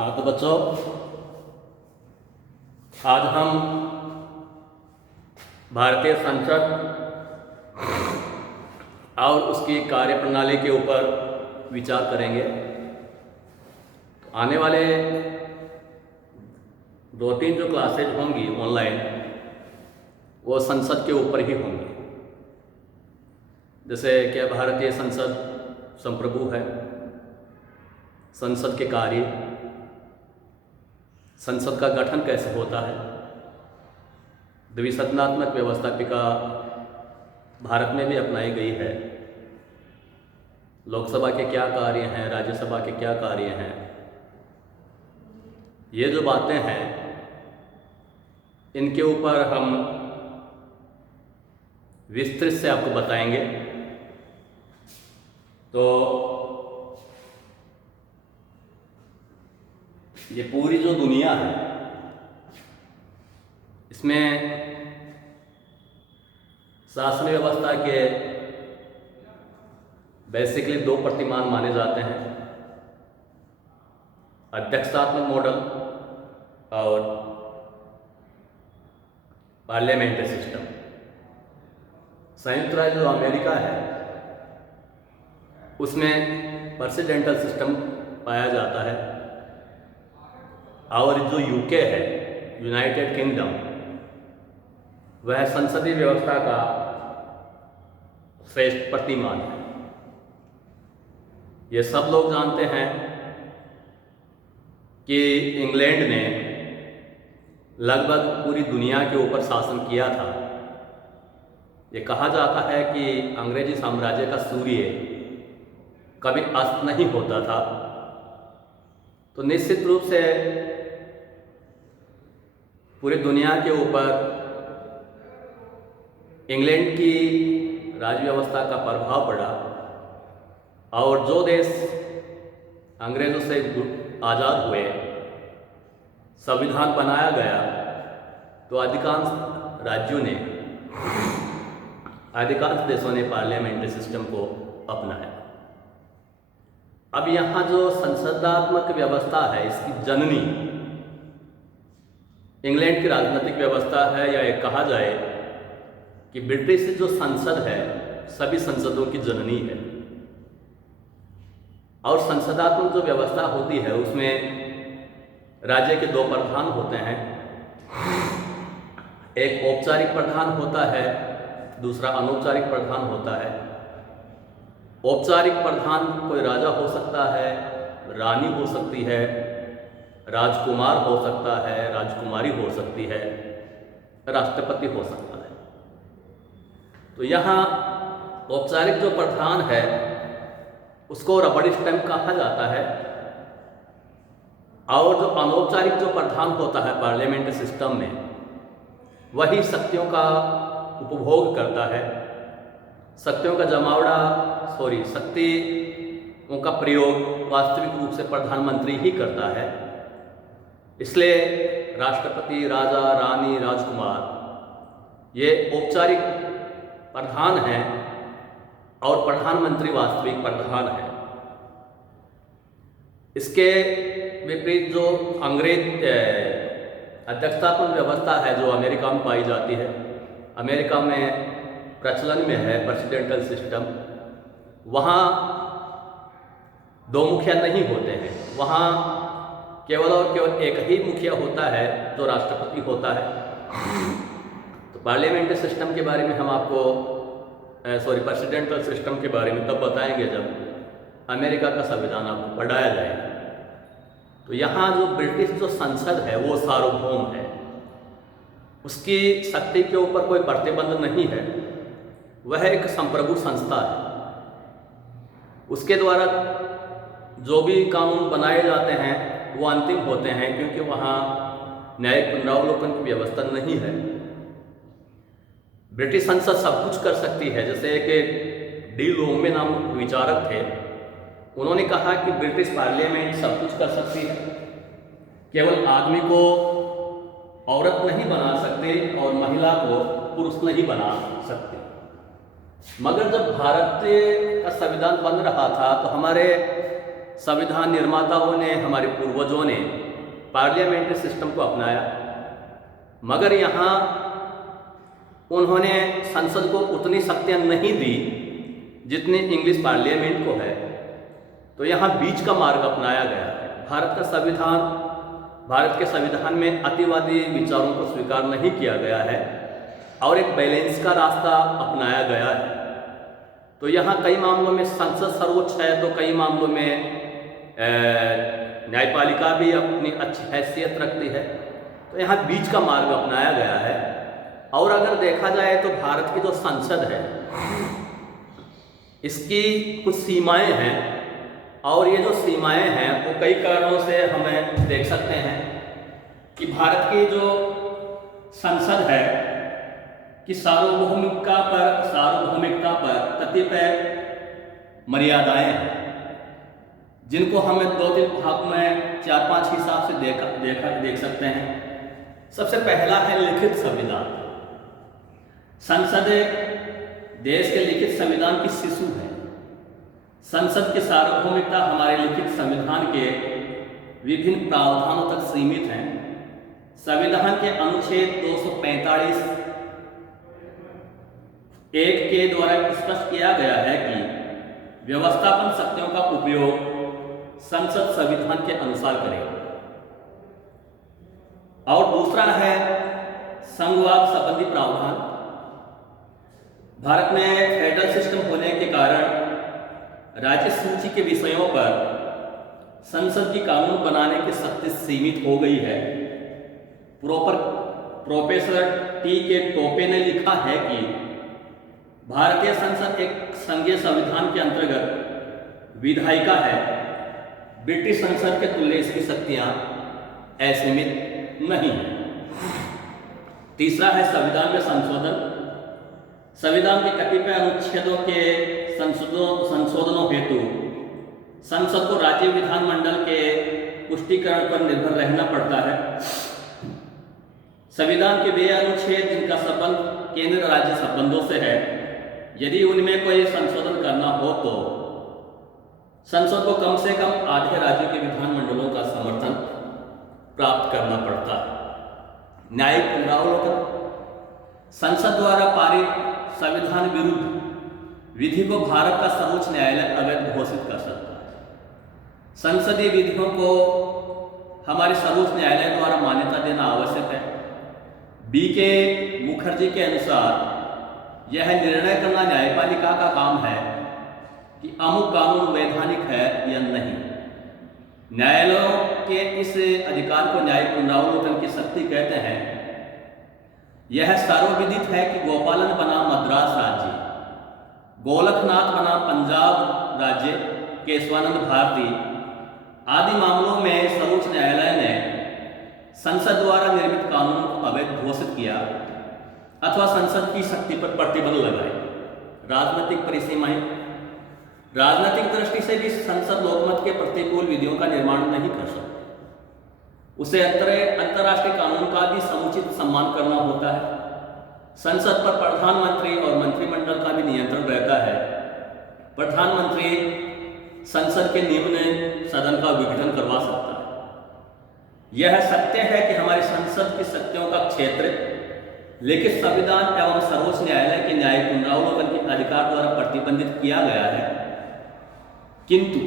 हाँ तो बच्चों, आज हम भारतीय संसद और उसकी कार्यप्रणाली के ऊपर विचार करेंगे। तो आने वाले 2-3 जो क्लासेज होंगी ऑनलाइन, वो संसद के ऊपर ही होंगी। जैसे क्या भारतीय संसद संप्रभु है, संसद के कार्य, संसद का गठन कैसे होता है, द्विसदनात्मक व्यवस्थापिका भारत में भी अपनाई गई है, लोकसभा के क्या कार्य हैं, राज्यसभा के क्या कार्य हैं, ये जो बातें हैं इनके ऊपर हम विस्तृत से आपको बताएंगे। तो ये पूरी जो दुनिया है, इसमें शासन व्यवस्था के बेसिकली 2 प्रतिमान माने जाते हैं, अध्यक्षात्मक मॉडल और पार्लियामेंट्री सिस्टम। संयुक्त राज्य जो अमेरिका है उसमें प्रेसिडेंटल सिस्टम पाया जाता है, और जो यूके है, यूनाइटेड किंगडम, वह संसदीय व्यवस्था का श्रेष्ठ प्रतिमान है। ये सब लोग जानते हैं कि इंग्लैंड ने लगभग पूरी दुनिया के ऊपर शासन किया था। ये कहा जाता है कि अंग्रेजी साम्राज्य का सूर्य कभी अस्त नहीं होता था। तो निश्चित रूप से पूरी दुनिया के ऊपर इंग्लैंड की राज्य व्यवस्था का प्रभाव पड़ा, और जो देश अंग्रेजों से आज़ाद हुए, संविधान बनाया गया, तो अधिकांश राज्यों ने, अधिकांश देशों ने पार्लियामेंट्री सिस्टम को अपनाया। अब यहाँ जो संसदात्मक व्यवस्था है, इसकी जननी इंग्लैंड की राजनीतिक व्यवस्था है, या एक कहा जाए कि ब्रिटिश जो संसद है सभी संसदों की जननी है। और संसदात्मक जो व्यवस्था होती है उसमें राज्य के 2 प्रधान होते हैं, एक औपचारिक प्रधान होता है, दूसरा अनौपचारिक प्रधान होता है। औपचारिक प्रधान कोई राजा हो सकता है, रानी हो सकती है, राजकुमार हो सकता है, राजकुमारी हो सकती है, राष्ट्रपति हो सकता है। तो यहाँ औपचारिक जो प्रधान है उसको रबड़ स्टैम्प कहा जाता है, और जो अनौपचारिक जो प्रधान होता है पार्लियामेंट्री सिस्टम में, वही शक्तियों का उपभोग करता है, शक्तियों का शक्तियों का प्रयोग वास्तविक रूप से प्रधानमंत्री ही करता है। इसलिए राष्ट्रपति, राजा, रानी, राजकुमार ये औपचारिक प्रधान हैं, और प्रधानमंत्री वास्तविक प्रधान है। इसके विपरीत जो अंग्रेज अध्यक्षतात्मक व्यवस्था है जो अमेरिका में पाई जाती है, अमेरिका में प्रचलन में है प्रेसिडेंटल सिस्टम। वहाँ 2 मुखिया नहीं होते हैं, वहाँ केवल और केवल एक ही मुखिया होता है जो राष्ट्रपति होता है। तो पार्लियामेंट्री सिस्टम के बारे में हम आपको प्रेसिडेंटल सिस्टम के बारे में तब बताएंगे जब अमेरिका का संविधान आपको पढ़ाया जाएगा। तो यहाँ जो ब्रिटिश जो संसद है वो सार्वभौम है, उसकी शक्ति के ऊपर कोई प्रतिबंध नहीं है, वह एक संप्रभु संस्था है। उसके द्वारा जो भी कानून बनाए जाते हैं वो अंतिम होते हैं, क्योंकि वहाँ न्यायिक पुनरावलोकन की व्यवस्था नहीं है। ब्रिटिश संसद सब कुछ कर सकती है। जैसे कि डी लोंगे नाम विचारक थे, उन्होंने कहा कि ब्रिटिश पार्लियामेंट सब कुछ कर सकती है, केवल आदमी को औरत नहीं बना सकते और महिला को पुरुष नहीं बना सकते। मगर जब भारत का संविधान बन रहा था तो हमारे संविधान निर्माताओं ने, हमारे पूर्वजों ने पार्लियामेंट्री सिस्टम को अपनाया, मगर यहाँ उन्होंने संसद को उतनी शक्तियाँ नहीं दी जितनी इंग्लिश पार्लियामेंट को है। तो यहाँ बीच का मार्ग अपनाया गया है। भारत के संविधान में अतिवादी विचारों को स्वीकार नहीं किया गया है और एक बैलेंस का रास्ता अपनाया गया है। तो यहाँ कई मामलों में संसद सर्वोच्च है, तो कई मामलों में न्यायपालिका भी अपनी अच्छी हैसियत रखती है। तो यहाँ बीच का मार्ग अपनाया गया है। और अगर देखा जाए तो भारत की जो संसद है, इसकी कुछ सीमाएं हैं, और ये जो सीमाएं हैं वो कई कारणों से हमें देख सकते हैं कि भारत की जो संसद है कि सार्वभौमिकता पर कतिपय मर्यादाएं हैं, जिनको हमें 2-3 भाग में 4-5 हिसाब से देख सकते हैं। सबसे पहला है लिखित संविधान। संसद देश के लिखित संविधान की शिशु है। संसद की सार्वभौमिकता हमारे लिखित संविधान के विभिन्न प्रावधानों तक सीमित है। संविधान के अनुच्छेद 245 1 के द्वारा स्पष्ट किया गया है कि व्यवस्थापन शक्तियों का उपयोग संसद संविधान के अनुसार करेगी। और दूसरा है संघवाद संबंधी प्रावधान। भारत में फेडरल सिस्टम होने के कारण राज्य सूची के विषयों पर संसद की कानून बनाने की शक्ति सीमित हो गई है। Professor TK. टोपे ने लिखा है कि भारतीय संसद एक संघीय संविधान के अंतर्गत विधायिका है। ब्रिटिश संसद के तुल्य इसकी शक्तियां असीमित नहीं है। तीसरा है संविधान में संशोधन। संविधान के कतिपय अनुच्छेदों के संशोधनों हेतु संसद को राज्य विधानमंडल के पुष्टिकरण पर निर्भर रहना पड़ता है। संविधान के वे अनुच्छेद जिनका संबंध केंद्र राज्य संबंधों से है, यदि उनमें कोई संशोधन करना हो तो संसद को कम से कम आधे राज्यों के विधानमंडलों का समर्थन प्राप्त करना पड़ता है। न्यायिक पुनरावलोकन। संसद द्वारा पारित संविधान विरुद्ध विधि को भारत का सर्वोच्च न्यायालय अवैध घोषित कर सकता है। संसदीय विधियों को हमारे सर्वोच्च न्यायालय द्वारा मान्यता देना आवश्यक है। बी.के. मुखर्जी के अनुसार यह निर्णय करना न्यायपालिका का काम है कि अमुक कानून वैधानिक है या नहीं। न्यायालयों के इस अधिकार को न्यायिक पुनरावलोकन की शक्ति कहते हैं। यह सर्वविदित है कि गोपालन बनाम मद्रास राज्य, गोलखनाथ बनाम पंजाब राज्य, केशवानंद भारती आदि मामलों में सर्वोच्च न्यायालय ने संसद द्वारा निर्मित कानून को अवैध घोषित किया अथवा संसद की शक्ति पर प्रतिबंध लगाए। राजनीतिक परिसीमाएं। राजनीतिक दृष्टि से भी संसद लोकमत के प्रतिकूल विधियों का निर्माण नहीं कर सकती। उसे अंतर्राष्ट्रीय कानून का भी समुचित सम्मान करना होता है। संसद पर प्रधानमंत्री और मंत्रिमंडल का भी नियंत्रण रहता है। प्रधानमंत्री संसद के निम्न सदन का विघटन करवा सकता है। यह सत्य है कि हमारी संसद की शक्तियों का क्षेत्र लिखित संविधान एवं सर्वोच्च न्यायालय के न्यायिक पुनरावलोकन के अधिकार द्वारा प्रतिबंधित किया गया है, किंतु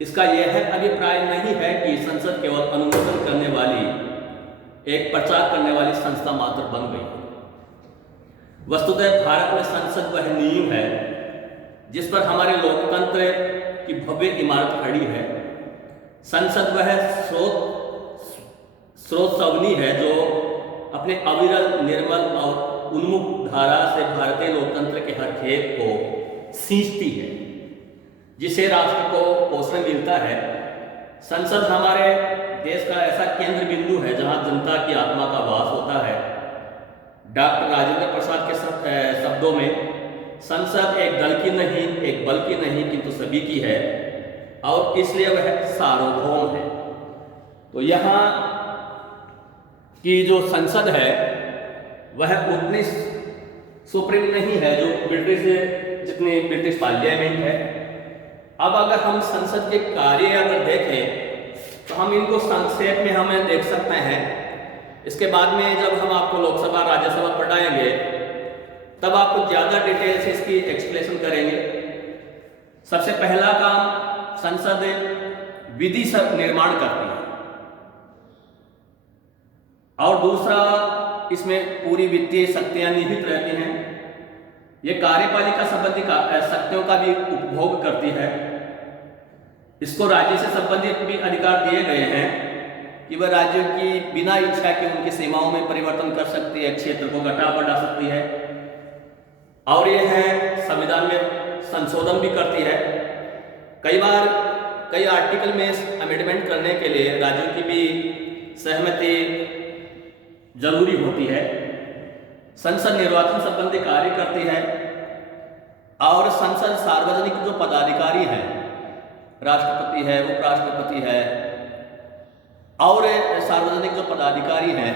इसका यह अभिप्राय नहीं है कि संसद केवल अनुमोदन करने वाली, एक प्रचार करने वाली संस्था मात्र बन गई है। वस्तुतः भारत में संसद वह नींव है जिस पर हमारे लोकतंत्र की भव्य इमारत खड़ी है। संसद वह स्रोत सवनी है जो अपने अविरल, निर्मल और उन्मुख धारा से भारतीय लोकतंत्र के हर खेत को सींचती है, जिसे राष्ट्र को पोषण मिलता है। संसद हमारे देश का ऐसा केंद्र बिंदु है जहां जनता की आत्मा का वास होता है। डॉक्टर राजेंद्र प्रसाद के शब्दों में, संसद एक दल की नहीं, एक बल की नहीं, किंतु सभी की है और इसलिए वह सार्वभौम है। तो यहाँ की जो संसद है वह उतनी सुप्रीम नहीं है जो जितनी ब्रिटिश पार्लियामेंट है। अब अगर हम संसद के कार्य अगर देखें तो हम इनको संक्षेप में हमें देख सकते हैं। इसके बाद में जब हम आपको लोकसभा राज्यसभा पढ़ाएंगे तब आपको ज़्यादा डिटेल से इसकी एक्सप्लेनेशन करेंगे। सबसे पहला काम संसद विधि निर्माण करती है और दूसरा इसमें पूरी वित्तीय शक्तियां निहित रहती हैं। ये कार्यपालिका संबंधी शक्तियों का भी उपभोग करती है। इसको राज्य से संबंधित भी अधिकार दिए गए हैं कि वह राज्यों की बिना इच्छा के उनकी सीमाओं में परिवर्तन कर सकती है, क्षेत्र को घटा बढ़ा सकती है और यह है संविधान में संशोधन भी करती है। कई बार कई आर्टिकल में अमेंडमेंट करने के लिए राज्यों की भी सहमति जरूरी होती है। संसद निर्वाचन संबंधी कार्य करती है और संसद सार्वजनिक जो पदाधिकारी हैं, राष्ट्रपति है, उपराष्ट्रपति है और सार्वजनिक जो पदाधिकारी हैं,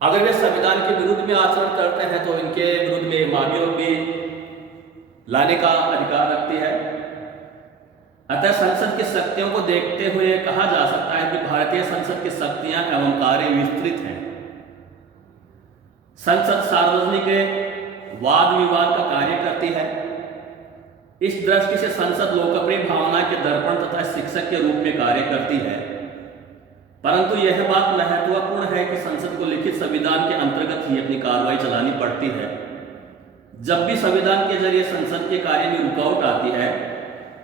अगर वे संविधान के विरुद्ध में आचरण करते हैं तो इनके विरुद्ध में महाभियोग भी लाने का अधिकार रखती है। अतः संसद की शक्तियों को देखते हुए कहा जा सकता है कि भारतीय संसद की शक्तियां एवं कार्य विस्तृत हैं। संसद सार्वजनिक वाद विवाद का कार्य करती है। इस दृष्टि से संसद लोकप्रिय भावना के दर्पण तथा शिक्षक के रूप में कार्य करती है। परंतु यह बात महत्वपूर्ण है कि संसद को लिखित संविधान के अंतर्गत ही अपनी कार्रवाई चलानी पड़ती है। जब भी संविधान के जरिए संसद के कार्य में रुकावट आती है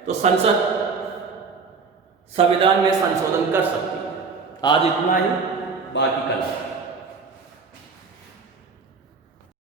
तो संसद संविधान में संशोधन कर सकती है। आज इतना ही, बाकी कल।